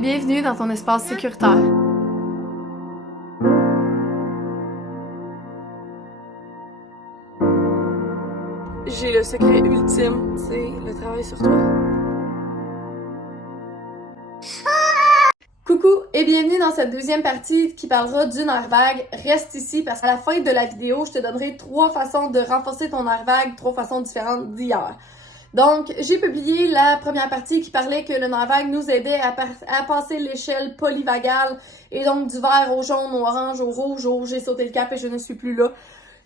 Bienvenue dans ton espace sécuritaire. J'ai le secret ultime, c'est le travail sur toi. Coucou et bienvenue dans cette deuxième partie qui parlera du nerf vague. Reste ici parce qu'à la fin de la vidéo, je te donnerai 3 façons de renforcer ton nerf vague, 3 façons différentes d'hier. Donc, j'ai publié la première partie qui parlait que le nerf vague nous aidait à passer l'échelle polyvagale et donc du vert au jaune, au orange, au rouge, au j'ai sauté le cap et je ne suis plus là.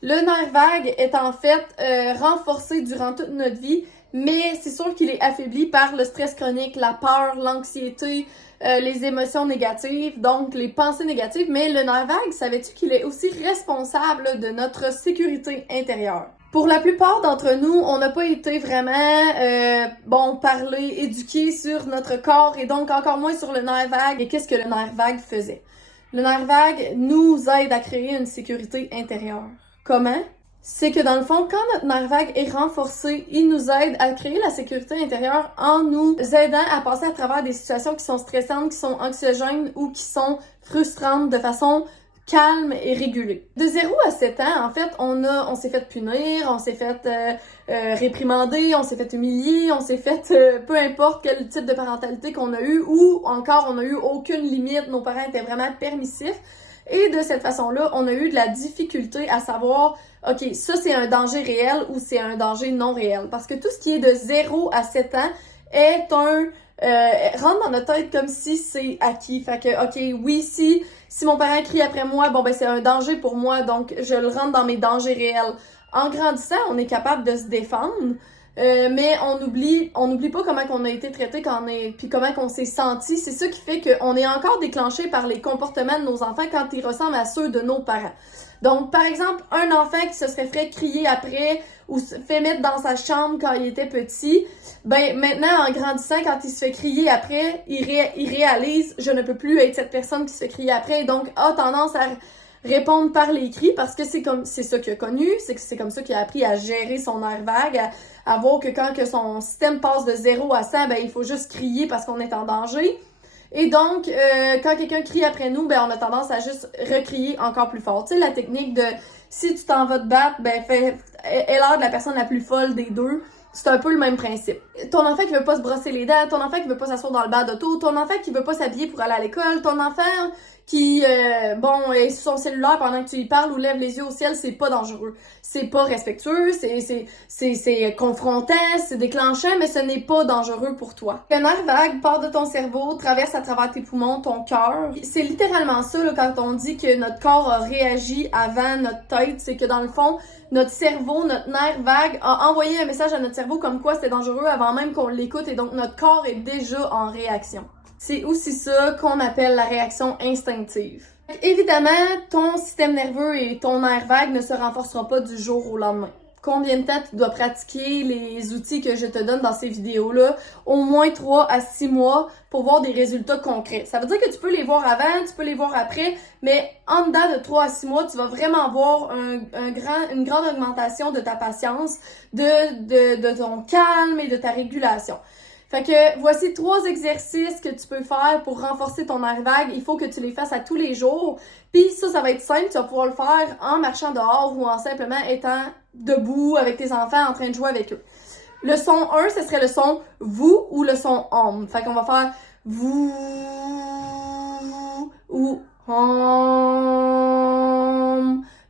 Le nerf vague est en fait renforcé durant toute notre vie, mais c'est sûr qu'il est affaibli par le stress chronique, la peur, l'anxiété, les émotions négatives, donc les pensées négatives. Mais le nerf vague, savais-tu qu'il est aussi responsable de notre sécurité intérieure? Pour la plupart d'entre nous, on n'a pas été vraiment, parlé, éduqué sur notre corps et donc encore moins sur le nerf vague. Et qu'est-ce que le nerf vague faisait? Le nerf vague nous aide à créer une sécurité intérieure. Comment? C'est que dans le fond, quand notre nerf vague est renforcé, il nous aide à créer la sécurité intérieure en nous aidant à passer à travers des situations qui sont stressantes, qui sont anxiogènes ou qui sont frustrantes de façon calme et régulée. De 0 à 7 ans, en fait, on s'est fait punir, on s'est fait réprimander, on s'est fait humilier, on s'est fait peu importe quel type de parentalité qu'on a eu ou encore on a eu aucune limite, nos parents étaient vraiment permissifs. Et de cette façon-là, on a eu de la difficulté à savoir, OK, ça c'est un danger réel ou c'est un danger non réel. Parce que tout ce qui est de 0 à 7 ans est rentre dans notre tête comme si c'est acquis. Fait que, OK, oui, si mon parent crie après moi, c'est un danger pour moi, donc je le rentre dans mes dangers réels. En grandissant, on est capable de se défendre, mais on oublie pas comment on a été traité puis comment on s'est senti. C'est ça qui fait qu'on est encore déclenché par les comportements de nos enfants quand ils ressemblent à ceux de nos parents. Donc, par exemple, un enfant qui se serait fait crier après ou se fait mettre dans sa chambre quand il était petit, maintenant, en grandissant, quand il se fait crier après, il réalise « je ne peux plus être cette personne qui se fait crier après » et donc a tendance à répondre par les cris parce que c'est ça qu'il a connu, c'est comme ça qu'il a appris à gérer son nerf vague, à voir que quand que son système passe de 0 à 100, il faut juste crier parce qu'on est en danger. Et donc, quand quelqu'un crie après nous, on a tendance à juste recrier encore plus fort. Tu sais, la technique de si tu t'en vas te battre, aie l'air de la personne la plus folle des deux. C'est un peu le même principe. Ton enfant qui veut pas se brosser les dents, ton enfant qui veut pas s'asseoir dans le banc d'auto, ton enfant qui veut pas s'habiller pour aller à l'école, ton enfant qui, est sur son cellulaire pendant que tu lui parles ou lève les yeux au ciel, c'est pas dangereux. C'est pas respectueux, c'est confrontant, c'est déclenchant, mais ce n'est pas dangereux pour toi. Le nerf vague part de ton cerveau, traverse à travers tes poumons, ton cœur. C'est littéralement ça, là, quand on dit que notre corps a réagi avant notre tête, c'est que dans le fond, notre cerveau, notre nerf vague a envoyé un message à notre cerveau comme quoi c'était dangereux avant même qu'on l'écoute et donc notre corps est déjà en réaction. C'est aussi ça qu'on appelle la réaction instinctive. Évidemment, ton système nerveux et ton nerf vague ne se renforceront pas du jour au lendemain. Combien de temps tu dois pratiquer les outils que je te donne dans ces vidéos-là? Au moins 3 à 6 mois pour voir des résultats concrets. Ça veut dire que tu peux les voir avant, tu peux les voir après, mais en dedans de 3 à 6 mois, tu vas vraiment voir une grande augmentation de ta patience, de ton calme et de ta régulation. Fait que voici 3 exercices que tu peux faire pour renforcer ton nerf vague. Il faut que tu les fasses à tous les jours. Puis ça va être simple. Tu vas pouvoir le faire en marchant dehors ou en simplement étant debout avec tes enfants en train de jouer avec eux. Le son 1, ce serait le son vous ou le son om. Fait qu'on va faire vous ou om.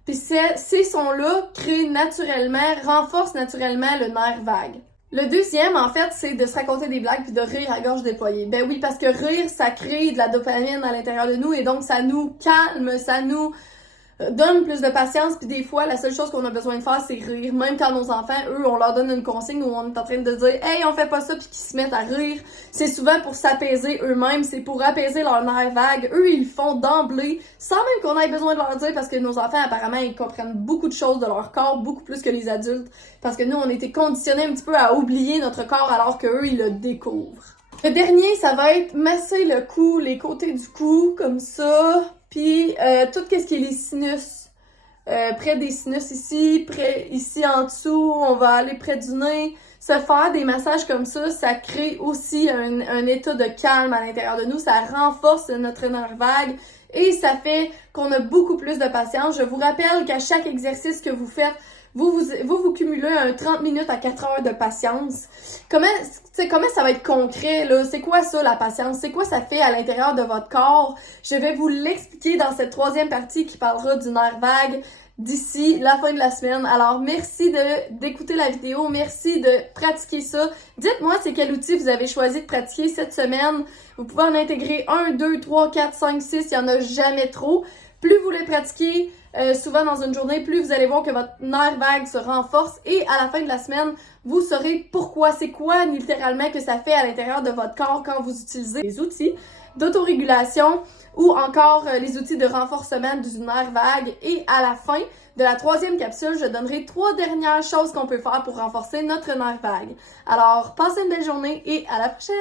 Puis ces sons-là renforcent naturellement le nerf vague. Le deuxième, en fait, c'est de se raconter des blagues puis de rire à gorge déployée. Ben oui, parce que rire, ça crée de la dopamine à l'intérieur de nous et donc ça nous calme, ça nous donne plus de patience puis des fois, la seule chose qu'on a besoin de faire, c'est rire. Même quand nos enfants, eux, on leur donne une consigne où on est en train de dire « Hey, on fait pas ça » puis qu'ils se mettent à rire. C'est souvent pour s'apaiser eux-mêmes, c'est pour apaiser leur nerf vague. Eux, ils le font d'emblée sans même qu'on ait besoin de leur dire parce que nos enfants, apparemment, ils comprennent beaucoup de choses de leur corps, beaucoup plus que les adultes. Parce que nous, on a été conditionnés un petit peu à oublier notre corps alors qu'eux, ils le découvrent. Le dernier, ça va être masser le cou, les côtés du cou, comme ça. Puis tout ce qui est les sinus, près des sinus ici en dessous, on va aller près du nez. se faire des massages comme ça crée aussi un état de calme à l'intérieur de nous, ça renforce notre nerf vague et ça fait qu'on a beaucoup plus de patience. Je vous rappelle qu'à chaque exercice que vous faites, vous cumulez un 30 minutes à 4 heures de patience. Comment ça va être concret, là? C'est quoi ça, la patience? C'est quoi ça fait à l'intérieur de votre corps? Je vais vous l'expliquer dans cette troisième partie qui parlera du nerf vague d'ici la fin de la semaine. Alors, merci d'écouter la vidéo. Merci de pratiquer ça. Dites-moi c'est quel outil vous avez choisi de pratiquer cette semaine. Vous pouvez en intégrer 1, 2, 3, 4, 5, 6. Il n'y en a jamais trop. Plus vous les pratiquez souvent dans une journée, plus vous allez voir que votre nerf vague se renforce et à la fin de la semaine, vous saurez pourquoi, c'est quoi littéralement que ça fait à l'intérieur de votre corps quand vous utilisez les outils d'autorégulation ou encore les outils de renforcement du nerf vague. Et à la fin de la troisième capsule, je donnerai 3 dernières choses qu'on peut faire pour renforcer notre nerf vague. Alors, passez une belle journée et à la prochaine!